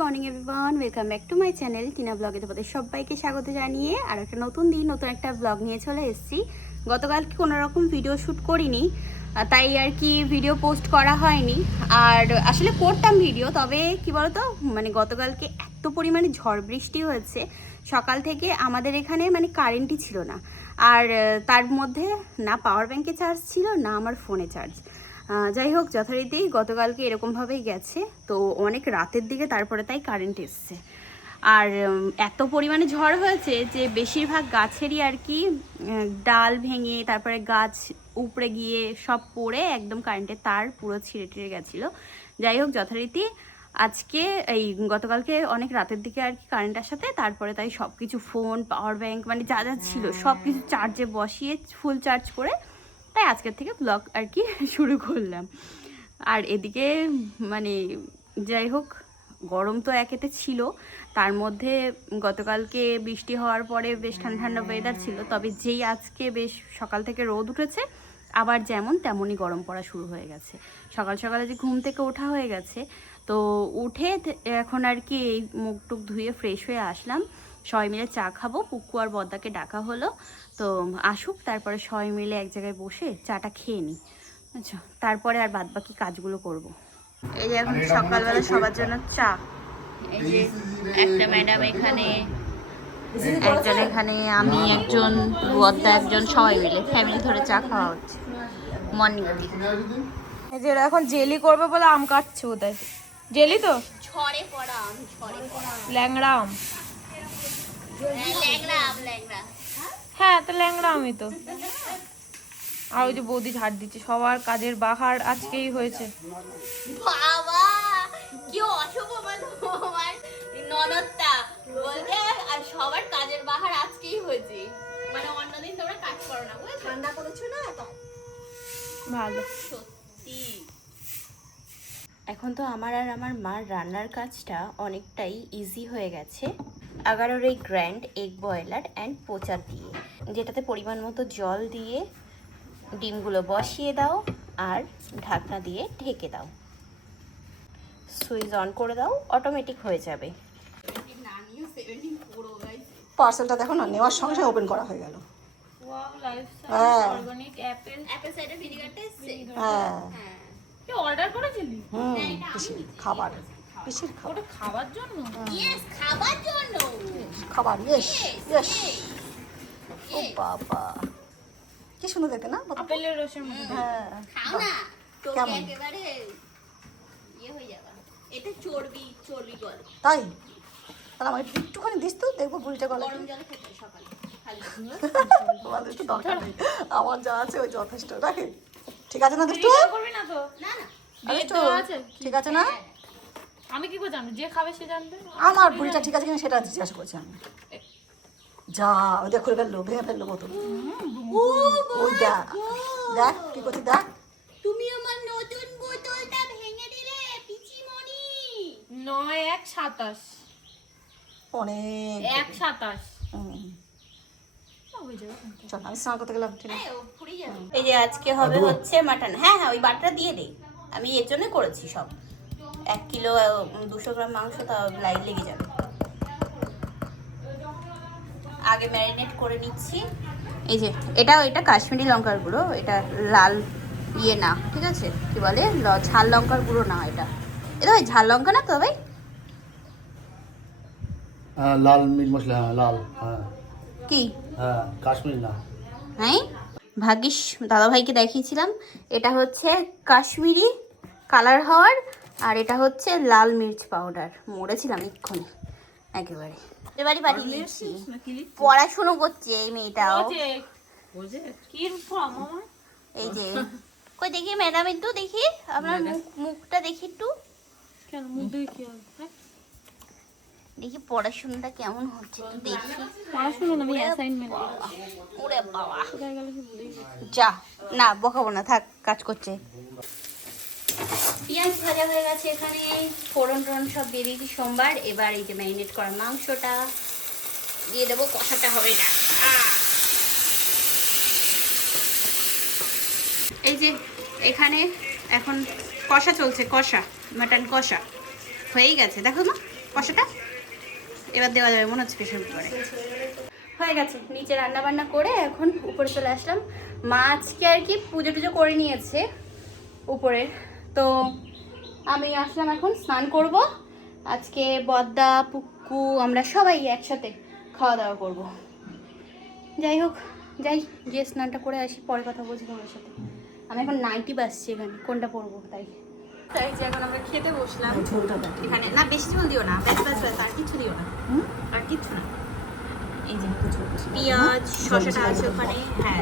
Morning everyone, welcome back to my channel Tina ব্লগে। তোমাদের সবাইকে স্বাগত জানিয়ে আর একটা নতুন দিন নতুন একটা ব্লগ নিয়ে চলে এসেছি। গতকালকে কোনো রকম ভিডিও শ্যুট করিনি, তাই আর কি ভিডিও পোস্ট করা হয়নি। আর আসলে করতাম ভিডিও, তবে কি বলতো, মানে গতকালকে এত পরিমাণে ঝড় বৃষ্টি হয়েছে সকাল থেকে আমাদের এখানে, মানে কারেন্টই ছিল না। আর তার মধ্যে না পাওয়ার ব্যাংকে চার্জ ছিল না আমার ফোনে চার্জ। যাই হোক, যথারীতি গতকালকে এরকমভাবেই গেছে। তো অনেক রাতের দিকে তারপরে তাই কারেন্ট এসছে। আর এত পরিমাণে ঝড় হয়েছে যে বেশিরভাগ গাছেরই আর কি ডাল ভেঙে, তারপরে গাছ উপড়ে গিয়ে সব পড়ে একদম কারেন্টের তার পুরো ছিঁড়ে টিড়ে গেছিলো। যাই হোক, যথারীতি আজকে এই গতকালকে অনেক রাতের দিকে আর কি কারেন্ট আসাতে তারপরে তাই সব কিছু ফোন, পাওয়ার ব্যাংক, মানে যা যা ছিল সব কিছু চার্জে বসিয়ে ফুল চার্জ করে তাই আজকের থেকে ব্লগ আর কি শুরু করলাম। আর এদিকে মানে যাই হোক, গরম তো একেতে ছিল, তার মধ্যে গতকালকে বৃষ্টি হওয়ার পরে বেশ ঠান্ডা ঠান্ডা ওয়েদার ছিল। তবে যেই আজকে বেশ সকাল থেকে রোদ উঠেছে, আবার যেমন তেমনই গরম পড়া শুরু হয়ে গেছে। সকাল সকালে যে ঘুম থেকে ওঠা হয়ে গেছে, তো উঠে এখন আর কি এই মুখ টুক ধুয়ে ফ্রেশ হয়ে আসলাম। সবাই মিলে চা খাবো, পুক্কু আর বদ্দাকে ডাকা হলো, তো আসুক, তারপরে সবাই মিলে এক জায়গায় বসে চাটা খেয়ে নিই। আচ্ছা, তারপরে আর বাদবাকি কাজগুলো করব। এই যে এখন সকালবেলা সবার জন্য চা। এই যে একটা ম্যাডাম এখানে, একজন এখানে, আমি একজন, বদ্দা একজন, সবাই মিলে ফ্যামিলি ধরে চা খাওয়া হচ্ছে মর্নিং। এই যে এরা এখন জেলি করবে বলে আম কাটছে ওদের। জেলি তো ছড়ে পড়া আম, ছড়ে পড়া ল্যাংড়া আম। ল্যাংড়া আম, ল্যাংড়া। হ্যাঁ, তো ল্যাংড়া আমি তো। আর ওই যে বৌদি ঝাড় দিচ্ছে, সবার কাজের বাহার আজকেই হয়েছে। বাবা কি অশুভ তোমার ননদটা বলতে, আর সবার কাজের বাহার আজকেই হয়েছে, মানে অন্যদিন তোমরা কাজ করো না, বুঝেছো? ঠান্ডা করেছো না তাই। ভালো। সত্যি এখন তো আমার আর আমার মার রান্নার কাজটা অনেকটাই ইজি হয়ে গেছে। 11 এই grand egg boiler and Pocha দিয়ে, যেটাতে পরিমাণ মতো জল দিয়ে ডিমগুলো বসিয়ে দাও আর ঢাকনা দিয়ে ঢেকে দাও, সুইচ অন করে দাও, অটোমেটিক হয়ে যাবে। পার্সেলটা দেখো না, নেওয়ার সঙ্গে সঙ্গে ওপেন করা হয়ে গেল। হ্যাঁ হ্যাঁ, অর্ডার করেছিলি? পিসির খাবার, পিসির খাবার, ওটা খাওয়ার জন্য? ইয়েস, খাবার জন্য খাবার, ইয়েস ইয়েস। ও বাবা, কি সুন্দর দেখতে না? আপেলের রসের মতো। হ্যাঁ, খাও না, তো কেমন? একেবারে ইয়ে হয়ে যাবে। এটা চর্বি, চর্বি গলে। তাই? তাহলে আমার একটুখানি দিস তো, দেখবো বুড়িটা গলা। গরম জলে খেতে সকালে খালি। তোমাদের একটু দরকার নেই, আমার যা আছে ওই যথেষ্ট। রাখে ঠিক আছে না দুষ্টু? করবি না তো? না না, দুষ্টু আছে। ঠিক আছে না? আমি কি করে জানবো? যে খাবে সে জানবে। আমার বুড়িটা ঠিক আছে কিনা সেটা জিজ্ঞাসা করছি আমি। যা, ওই দেখ, খুলে ফেললো, ভেঙে ফেললো বোতল। ওই দেখ, দেখ কি করছি, দেখ। তুমি আমার নতুন বোতলটা ভেঙে দিলে পিচিমণি। 9-1-27 অনেক 1-27 চল, আমি স্নান করতে গেলাম। ঠিক আছে, এই যে আজকে হবে হচ্ছে মাটন। হ্যাঁ হ্যাঁ, ওই বাটটা দিয়ে দে, আমি এর জন্য করেছি সব। 1 কিলো 200 গ্রাম মাংস, তা লাইট লেগে যাবে। আগে ম্যারিনেট করে নিচ্ছি। এই যে এটা কাশ্মীরি লঙ্কার গুঁড়ো, এটা লাল ইয়ে না, ঠিক আছে, কি বলে, ঝাল লঙ্কার গুঁড়ো না, এটা ভাই ঝাল লঙ্কা না তো ভাই? হ্যাঁ, লাল মিট মশলা, হ্যাঁ লাল, হ্যাঁ কি? হ্যাঁ, কাশ্মীর না। হ্যাঁ, ভাগ্যিস দাদাভাইকে দেখিয়েছিলাম। এটা হচ্ছে কাশ্মীরি কালার হওয়ার, আর এটা হচ্ছে লাল মির্চ পাউডার। মরেছিলাম এক্ষুনি একেবারে। এবারই পাঠিয়ে দিচ্ছি, পড়াশুনো করছে এই মেয়েটাও। এই যে কই দেখি ম্যাডাম, একটু দেখি আপনার মুখটা দেখি একটু, কেন মুখ দিয়ে কি হবে? দেখি পড়াশোনাটা কেমন হচ্ছে একটু দেখি। পড়াশোনা না, আমি অ্যাসাইনমেন্ট। ওরে বাবা, কোথায় গেল কি ভুলেই গেছি। যা, না বকাবো না, থাক, কাজ করছে। পেঁয়াজ ভাজা হয়ে গেছে, এখানে ফোড়ন টোড়ন সব দিয়ে দিয়েছি সোমবার। এবার এই যে ম্যারিনেট করা মাংসটা দিয়ে দেবো, কষাটা হবে এটা। এই যে এখানে এখন কষা চলছে, কষা মাটন কষা হয়েই গেছে, দেখো না কষাটা এবার দেওয়া যাবে মনে হচ্ছে প্রেশার কুকারে। হয়ে গেছে, নিচে রান্না বান্না করে এখন উপরে চলে আসলাম। মা আজকে আর কি পুজো টুজো করে নিয়েছে উপরে, তো আমি আসলাম এখন স্নান করব। আজকে বদ্দা পুক্কু আমরা সবাই একসাথে খাওয়া দাওয়া করব। যাই হোক, যাই গিয়ে স্নানটা করে আসি, পরে কথা বলছি তোমার সাথে। আমি এখন নাইটি বাসছি এখানে, কোনটা পরবো তাই। তাই যে এখন আমরা খেতে বসলাম এখানে। না বেশি ঝোল দিও না, ব্যাস ব্যাস ব্যাস, আর কিছু দিও না, আর কিছু না। এই যে পেঁয়াজ শসাটা আছে ওখানে। হ্যাঁ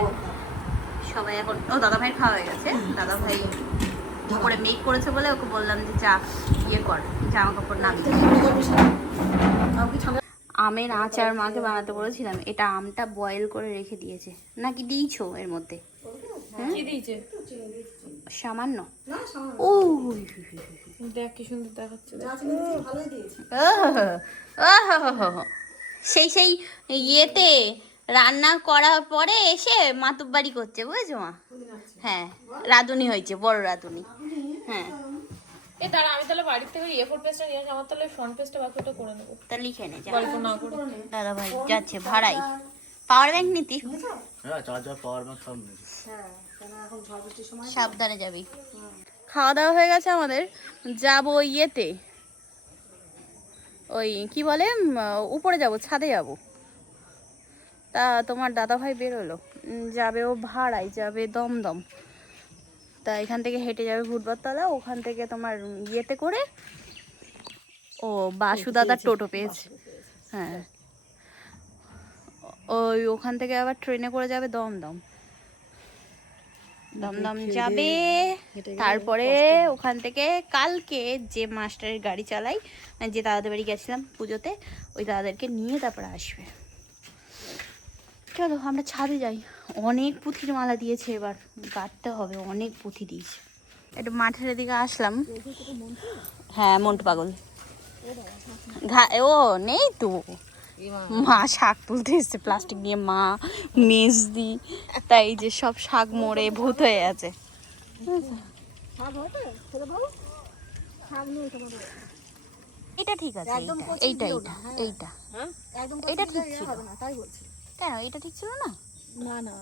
সবাই এখন, ও দাদা ভাইয়ের খাওয়া হয়ে গেছে। দাদা ভাই করে মেক করেছে বলে ওকে বললাম যে চা ইয়ে কর, জামা কাপড় নামিয়ে। আমের আচার মাকে বানাতে বলেছিলাম, এটা আমটা বয়েল করে রেখে দিয়েছে। নাকি দিয়েছো এর মধ্যে? কি দিয়েছে? সামান্য। ও দেখ কি সুন্দর দেখাচ্ছে। সেই সেই ইয়েতে রান্না করার পরে এসে মাতুব্বাড়ি করছে, বুঝেছো মা? হ্যাঁ রাঁধুনি হয়েছে, বড় রাঁধুনি। হ্যাঁ এ দাঁড়া, আমি তাহলে বাড়ির থেকে A4 পেজটা নিয়ে আসি, আমার তাহলে ফ্রন্ট পেজটা বাকি ওটা করে নেবো। তা লিখে নে যা। গল্প না করে। দাদা ভাই যাচ্ছে ভাড়াই। পাওয়ার ব্যাংক নিতি? হ্যাঁ চার্জার পাওয়ার ব্যাংক সব নেই। সাবধানে যাবি। খাওয়া দাওয়া হয়ে গেছে আমাদের, যাবো ইয়েতে, ওই কি বলে উপরে যাব, ছাদে যাব। তা তোমার দাদা ভাই বেরোলো, যাবে ও ভাড়াই, যাবে দমদম। তা এখান থেকে হেঁটে যাবে ভুটবারতলা, ওখান থেকে তোমার ইয়েতে করে ও বাসু দাদার টোটো পেয়েছে। হ্যাঁ ওই ওখান থেকে আবার ট্রেনে করে যাবে দমদম। দমদম যাবে, তারপরে ওখান থেকে কালকে যে মাস্টারের গাড়ি চালাই, যে দাদাদের বাড়ি গেছিলাম পুজোতে, ওই দাদাদেরকে নিয়ে তারপরে আসবে। চলো আমরা ছাদে যাই। অনেক পুঁথির মালা দিয়েছে, এবার গাঁথতে হবে, অনেক পুঁথি দিয়েছে। একটু মাঠের দিকে আসলাম। হ্যাঁ মন্টু পাগল ও নেই তো, মা শাক তুলতে এসছে প্লাস্টিক নিয়ে, মা মেজদি, তাই যে সব শাক মরে ভূত হয়ে আছে। এটা ঠিক আছে, এইটা এইটা এইটা এইটা ঠিক ছিল। কেন এটা ঠিক ছিল না? না না,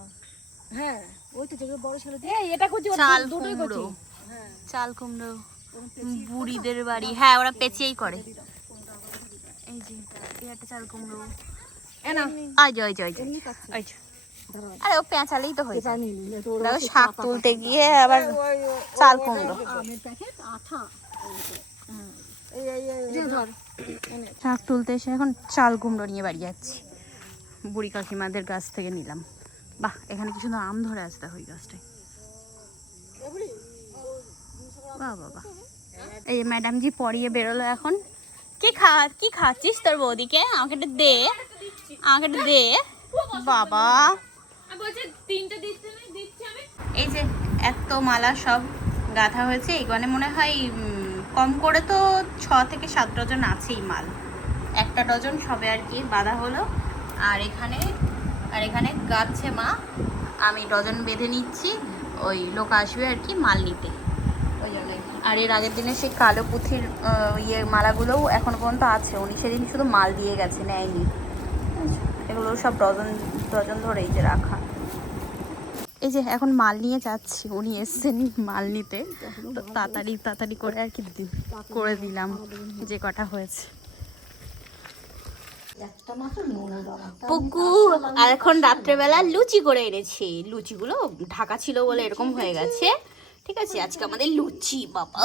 হ্যাঁ ওই তো যেগুলো বড় ছেলে এটা করছি চাল কুমড়ো, চাল কুমড়ো বুড়িদের বাড়ি, হ্যাঁ ওরা পেঁচিয়েই করে। এই যে এই একটা চাল কুমড়ো, আরে ও পেঁচালেই তো হয়েছে। দেখো শাক তুলতে গিয়ে আবার চাল কুমড়ো, শাক তুলতে এসে এখন চাল কুমড়ো নিয়ে বাড়ি যাচ্ছি, বুড়ি কাকিমাদের গাছ থেকে নিলাম। বাহ এখানে কি সুন্দর আম ধরে আছে, দেখো ওই গাছটায়। বাহ বাবা, এই ম্যাডাম জি পড়িয়ে বেরোলো এখন। কি খাচ্ছিস তোর বৌদিকে? আমাকে একটু দে, আমাকে একটু দে বাবা। এই যে এত মালা সব গাঁথা হয়েছে, এখানে মনে হয় কম করে তো 6 থেকে 7 ডজন আছেই মাল। একটা ডজন সবে আর কি বাঁধা হলো। আর এখানে গাচ্ছে মা, আমি ডজন বেঁধে নিচ্ছি, ওই লোক আসবে আর কি মাল নিতে, ওই জন্যই। আর এর আগের দিনে সেই কালো পুঁথির ইয়ে মালাগুলোও এখনো পর্যন্ত আছে, উনি সেদিন শুধু মাল দিয়ে গেছে, নেয়নি। এগুলো সব ডজন ডজন ধরে এই যে রাখা। এই যে এখন মাল নিয়ে যাচ্ছি, উনি এসছেন মাল নিতে, তো তাড়াতাড়ি করে আর কি করে দিলাম যে কটা হয়েছে। পুকু আর এখন রাত্রেবেলা লুচি করে এনেছি, লুচিগুলো ঢাকা ছিল বলে এরকম হয়ে গেছে। ঠিক আছে আজকে আমাদের লুচি বাবা।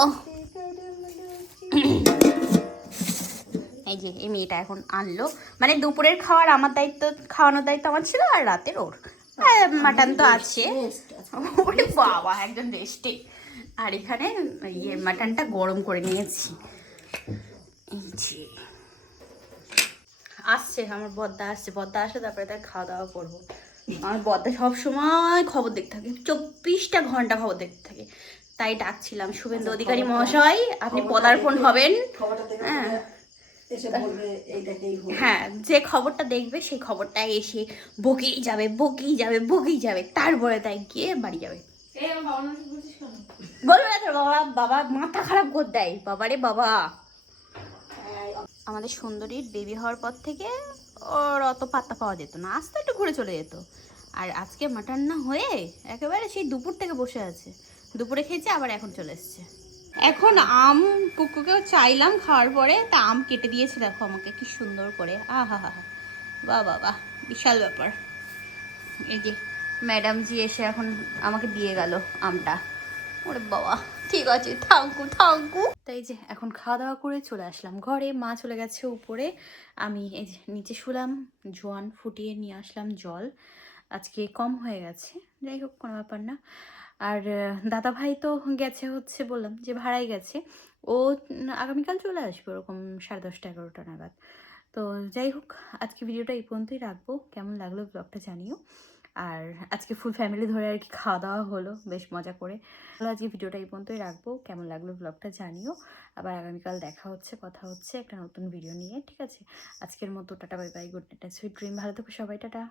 এই যে এই মেয়েটা এখন আনলো, মানে দুপুরের খাওয়ার আমার দায়িত্ব, খাওয়ানোর দায়িত্ব আমার ছিল, আর রাতের ওর। মাটন তো আছে, ওরে বাবা একজন রেস্টে। আর এখানে ইয়ে মাটনটা গরম করে নিয়েছি। এই যে আসছে আমার বদ্দা, আসছে, বদ্দা আসলে তারপরে তার খাওয়া দাওয়া করবো। আমার বদ্দা সব সময় খবর দেখতে থাকে, 24টা ঘন্টা খবর দেখতে থাকে। তাই ডাকছিলাম, শুভেন্দু অধিকারী মহাশয় আপনি পদার্পণ হবেন। হ্যাঁ যে খবরটা দেখবে সেই খবরটা এসে বকেই যাবে, তারপরে তাই গিয়ে বাড়ি যাবে। বলবে না তোর বাবা, বাবা মাথা খারাপ করে দেয় বাবারে বাবা। আমাদের সুন্দরীর বেবি হওয়ার পর থেকে ওর অত পাত্তা পাওয়া যেত না, আজ তো একটু ঘুরে চলে যেত। আর আজকে মাটন না হয়ে একেবারে সেই দুপুর থেকে বসে আছে, দুপুরে খেয়েছে আবার এখন চলে এসছে। এখন আম কুকুকেও চাইলাম খাওয়ার পরে, তা আম কেটে দিয়েছে দেখো আমাকে কি সুন্দর করে। আহা হা হা, বাহ বাহ বাহ, বিশাল ব্যাপার। এই যে ম্যাডাম জি এসে এখন আমাকে দিয়ে গেল আমটা। ওরে বাবা, ঠিক আছে, থ্যাংকু থ্যাংকু। তাই যে এখন খাওয়া দাওয়া করে চলে আসলাম ঘরে, মা চলে গেছে উপরে, আমি এই যে নিচে শুলাম। জোয়ান ফুটিয়ে নিয়ে আসলাম জল, আজকে কম হয়ে গেছে, যাই হোক কোনো ব্যাপার না। আর দাদা ভাই তো গেছে হচ্ছে, বললাম যে ভাড়াই গেছে, ও আগামীকাল চলে আসবে ওরকম 10:30 11টা নাগাদ। তো যাই হোক, আজকে ভিডিওটা এই পর্যন্তই রাখবো। কেমন লাগলো ব্লগটা জানিও। আর আজকে ফুল ফ্যামিলি ধরে আর কি খাওয়া দাওয়া হলো বেশ মজা করে। আজকে ভিডিওটা এই পর্যন্তই রাখবো, কেমন লাগলো ব্লগটা জানিও। আবার আগামীকাল দেখা হচ্ছে, কথা হচ্ছে একটা নতুন ভিডিও নিয়ে, ঠিক আছে? আজকের মতো tata, bye bye, good night, sweet dream, ভালো থেকো সবাই, টাটা।